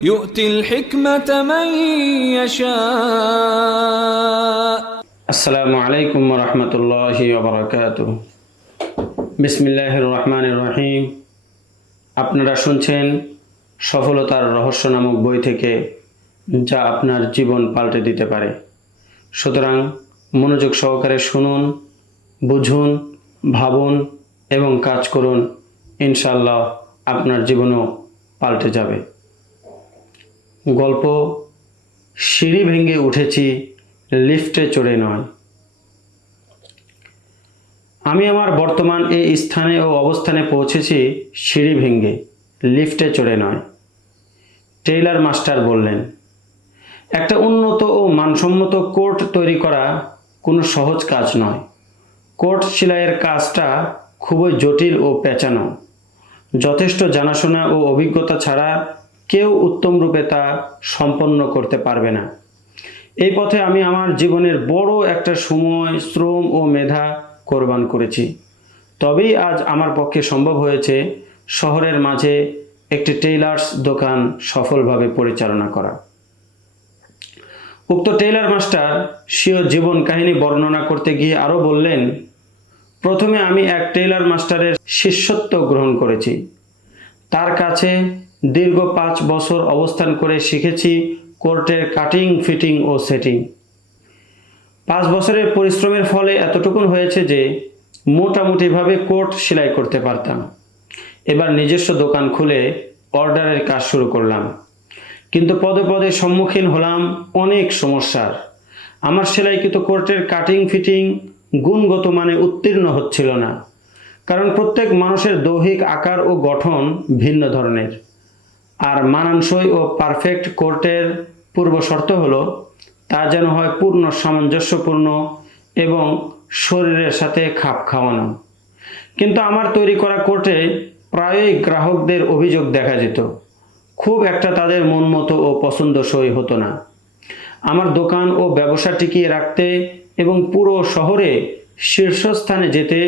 يؤتي الحكمة من يشاء আসসালামু আলাইকুম রহমতুল্লাহি ওয়াবারাকাতুহু। বিসমিল্লাহির রহমানির রহিম। আপনারা শুনছেন সফলতার রহস্য নামক বই থেকে, যা আপনার জীবন পাল্টে দিতে পারে। সুতরাং মনোযোগ সহকারে শুনুন, বুঝুন, ভাবুন এবং কাজ করুন। ইনশাআল্লাহ আপনার জীবনও পাল্টে যাবে। গল্প, সিঁড়ি ভেঙে উঠেছি, লিফটে চড়ে নয়। আমি আমার বর্তমান এই স্থানে ও অবস্থানে পৌঁছেছি সিঁড়ি ভেঙে, লিফটে চড়ে নয়। টেইলার মাস্টার বললেন, একটা উন্নত ও মানসম্মত কোট তৈরি করা কোনো সহজ কাজ নয়। কোট সেলাইয়ের কাজটা খুবই জটিল ও পেঁচানো। যথেষ্ট জানাশোনা ও অভিজ্ঞতা ছাড়া কেউ উত্তম রূপে তা সম্পন্ন করতে পারবে না। এই পথে আমি আমার জীবনের বড় একটা সময়, শ্রম ও মেধা কোরবান করেছি। তবেই আজ আমার পক্ষে সম্ভব হয়েছে শহরের মাঝে একটি টেইলার্স দোকান সফলভাবে পরিচালনা করা। উক্ত টেইলার মাস্টার স্বীয় জীবন কাহিনী বর্ণনা করতে গিয়ে আরও বললেন, প্রথমে আমি এক টেইলার মাস্টারের শিষ্যত্ব গ্রহণ করেছি। তার কাছে দীর্ঘ 5 বছর অবস্থান করে শিখেছি কোটের কাটিং, ফিটিং ও সেটিং। 5 বছরের পরিশ্রমের ফলে এতটুকুন হয়েছে যে মোটামুটিভাবে কোট সেলাই করতে পারতাম। এবার নিজস্ব দোকান খুলে অর্ডারের কাজ শুরু করলাম, কিন্তু পদে পদে সম্মুখীন হলাম অনেক সমস্যার। আমার সেলাইকৃত কোটের কাটিং, ফিটিং গুণগত মানে উত্তীর্ণ হচ্ছিল না, কারণ প্রত্যেক মানুষের দৈহিক আকার ও গঠন ভিন্ন ধরনের। আর মানানসই ও পারফেক্ট কোটের পূর্ব শর্ত হলো তা যেন হয় পূর্ণ সামঞ্জস্যপূর্ণ এবং শরীরের সাথে খাপ খাওয়ানো। কিন্তু আমার তৈরি করা কোটে প্রায়ই গ্রাহকদের অভিযোগ দেখা যেত, খুব একটা তাদের মন মতো ও পছন্দসই হতো না। আমার দোকান ও ব্যবসা টিকিয়ে রাখতে এবং পুরো শহরে শীর্ষস্থানে যেতে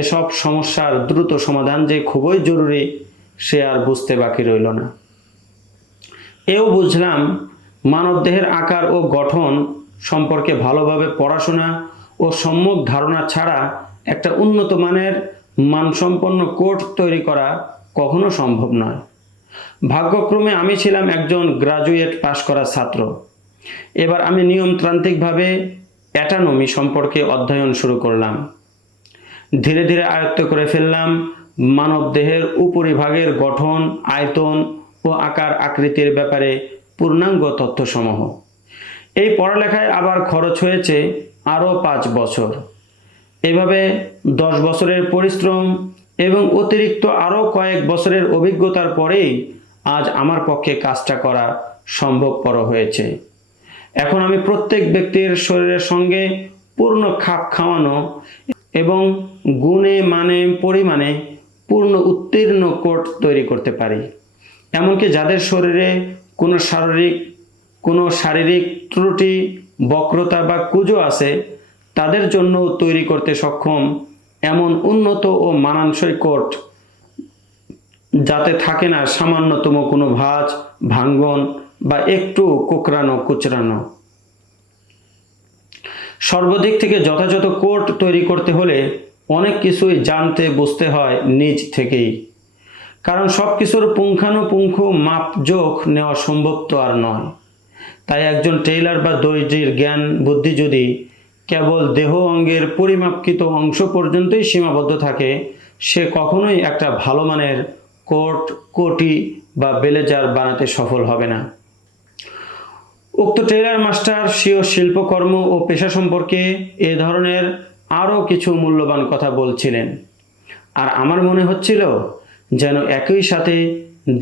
এসব সমস্যার দ্রুত সমাধান যে খুবই জরুরি, সে আর বুঝতে বাকি রইল না। এও বুঝলাম, মানবদেহের আকার ও গঠন সম্পর্কে ভালোভাবে পড়াশোনা ও সম্যক ধারণা ছাড়া একটা উন্নত মানের মানসম্পন্ন কোট তৈরি করা কখনো সম্ভব নয়। ভাগ্যক্রমে আমি ছিলাম একজন গ্রাজুয়েট পাশ করা ছাত্র। এবার আমি নিয়মতান্ত্রিকভাবে অ্যাটানমি সম্পর্কে অধ্যয়ন শুরু করলাম। ধীরে ধীরে আয়ত্ত করে ফেললাম মানবদেহের উপরিভাগের গঠন, আয়তন ও আকার আকৃতির ব্যাপারে পূর্ণাঙ্গ তথ্যসমূহ। এই পড়ালেখায় আবার খরচ হয়েছে আরও 5 বছর। এভাবে 10 বছরের পরিশ্রম এবং অতিরিক্ত আরও কয়েক বছরের অভিজ্ঞতার পরেই আজ আমার পক্ষে কাজটা করা সম্ভবপর হয়েছে। এখন আমি প্রত্যেক ব্যক্তির শরীরের সঙ্গে পূর্ণ খাপ খাওয়ানো এবং গুণে মানে পরিমাণে পূর্ণ উত্তীর্ণ কোট তৈরি করতে পারি। এমনকি যাদের শরীরে কোনো শারীরিক ত্রুটি, বক্রতা বা কুঁজো আছে, তাদের জন্য তৈরি করতে সক্ষম এমন উন্নত ও মানানসই কোট, যাতে থাকে না সামান্যতম কোনো ভাঁজ, ভাঙ্গন বা একটু কোঁকড়ানো কুচরানো। সর্বদিক থেকে যথাযথ কোট তৈরি করতে হলে অনেক কিছুই জানতে বুঝতে হয় নিজ থেকেই, কারণ সব কিছুর পুঙ্খানুপুঙ্খ মাপজোখ নেওয়া সম্ভব তো আর নয়। তাই একজন টেইলার বা দর্জির জ্ঞান বুদ্ধি যদি কেবল দেহ অঙ্গের পরিমাপকৃত অংশ পর্যন্তই সীমাবদ্ধ থাকে, সে কখনোই একটা ভালো মানের কোট, কোটি বা ব্লেজার বানাতে সফল হবে না। উক্ত টেইলার মাস্টার স্বীয় শিল্পকর্ম ও পেশা সম্পর্কে এ ধরনের আরও কিছু মূল্যবান কথা বলছিলেন, আর আমার মনে হচ্ছিল যেন একই সাথে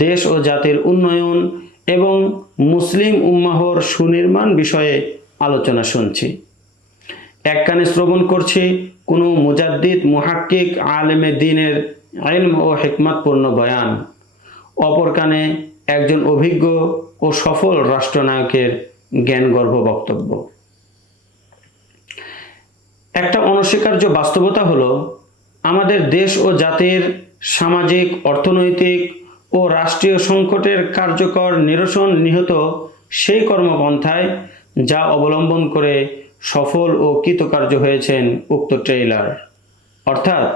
দেশ ও জাতির উন্নয়ন এবং মুসলিম উম্মাহর সুনির্মাণ বিষয়ে আলোচনা শুনছি। এক কানে শ্রবণ করছি কোনো মুজাদ্দিদ, মুহাক্কিক, আলেমে দ্বীনের ইলম ও হিকমতপূর্ণ বয়ান, অপর কানে একজন অভিজ্ঞ ও সফল রাষ্ট্রনায়কের জ্ঞানগর্ভ বক্তব্য। একটা অনস্বীকার্য বাস্তবতা হলো, আমাদের দেশ ও জাতির সামাজিক, অর্থনৈতিক ও রাষ্ট্রীয় সংকটের কার্যকর নিরসন নিহত সেই কর্মপন্থায় যা অবলম্বন করে সফল ও কৃতকার্য হয়েছেন উক্ত ট্রেইলার। অর্থাৎ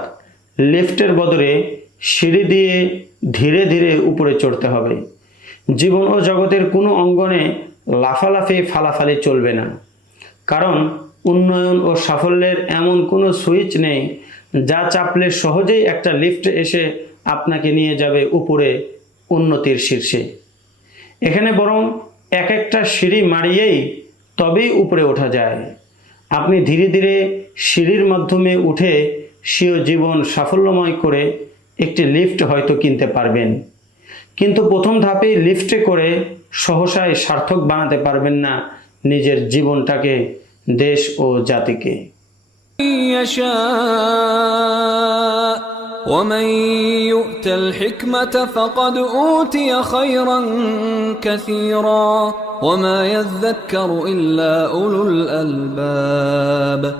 লিফটের বদলে সিঁড়ি দিয়ে ধীরে ধীরে উপরে চড়তে হবে। জীবন ও জগতের কোনো অঙ্গনে লাফালাফি ফালাফালি চলবে না, কারণ উন্নয়ন ও সাফল্যের এমন কোনো সুইচ নেই যা চাপলে সহজেই একটা লিফট এসে আপনাকে নিয়ে যাবে উপরে উন্নতির শীর্ষে। এখানে বরং এক একটা সিঁড়ি মারিয়েই তবেই উপরে ওঠা যায়। আপনি ধীরে ধীরে সিঁড়ির মাধ্যমে উঠে স্বীয় জীবন সাফল্যময় করে একটি লিফট হয়তো কিনতে পারবেন, কিন্তু প্রথম ধাপেই লিফটে করে সহসায় সার্থক বানাতে পারবেন না নিজের জীবনটাকে, দেশ ও জাতিকে। يشاء ومن يؤت الحكمة فقد أوتي خيرا كثيرا وما يذكر إلا أولو الألباب